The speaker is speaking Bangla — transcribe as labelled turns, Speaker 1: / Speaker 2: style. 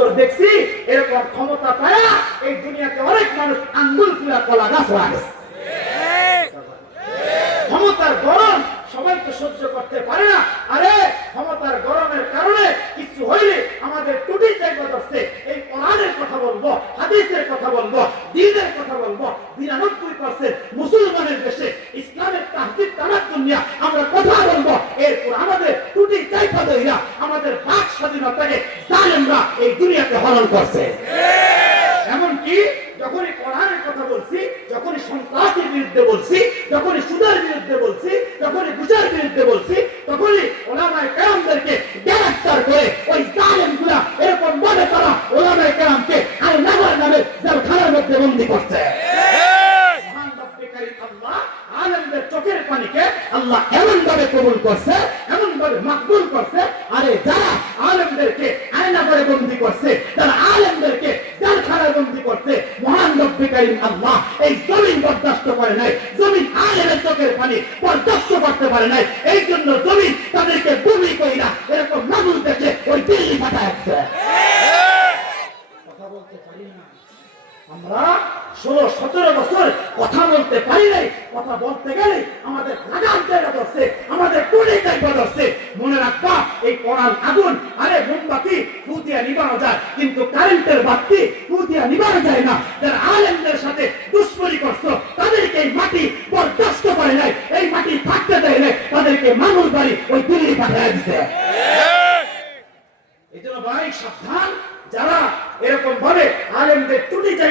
Speaker 1: বছর দেখছি, এরকম ক্ষমতা পায়া এই দুনিয়াতে অনেক মানুষ আঙ্গুল ফুলা কলা গাছ লাগে ক্ষমতার গরম সবাই তো সহ্য করতে পারে না। আরে, ক্ষমতার গরমের কারণে কিছু হইলে আমাদের টুটি চাইবা ধরছে এই কোরআনের কথা বলব, হাদিসের কথা বলব, দিনের কথা বলব। বিরানব্বই পার্সেন্ট মুসলমানের দেশে ইসলামের তাহজিব তামার দুনিয়া আমরা কথা বলব। এরপর আমাদের টুটি চাইবা দইরা আমাদের বাক স্বাধীনতাকে জালেমরা এই দুনিয়াতে হরণ করছে। এমনকি যখনই কোরআনের কথা বলছি, যখনই সন্ত্রাসের বিরুদ্ধে বলছি, যখনই সুদের বিরুদ্ধে বলছি, যখনই গুজার বিরুদ্ধে বলছি, তখনই ওলামায় কেরামদেরকে গ্রেফতার করে ওই জালেমগুলা এরকম মনে করা ওলামায় কেরামকে আর নামার নামে জেলখানার মধ্যে বন্দি করছে। চোখের পানিকে আল্লাহ এমন ভাবে কবুল করছে এমন ভাবে মাকবুল করছে, আরে যারা কারীম আল্লাহ। এই জমিন বরদাস্ত করে নাই। জমিন আলেমের চোখের পানি বরদাস্ত করতে পারে নাই। এই জন্য জমিন তাদেরকে ভূমি কইরা এরকম নামুল দেখে ওই দিল্লি পাঠাচ্ছে কথা বলতে পারি না। আমরা ষোলো, সতেরো বছর কথা বলতে পারি নাই। কথা বলতে গেলে আমাদের লাগাম জায়গা ধরছে আমাদের টুলি জায়গা ধরছে মনে রাখবা, এই কোরআন আগুন, আরে মোমবাতি ফু দিয়া নিবানো যায়। কিন্তু কারেন্টের বাতি ফু দিয়া নিবানো যায় না। মানুষ বাড়ি ওই দিল্লি পাঠিয়ে দিছে। হ্যাঁ। এই জন্য ভাই সাবধান। যারা এরকম ভাবে আলেমদের ত্রুটি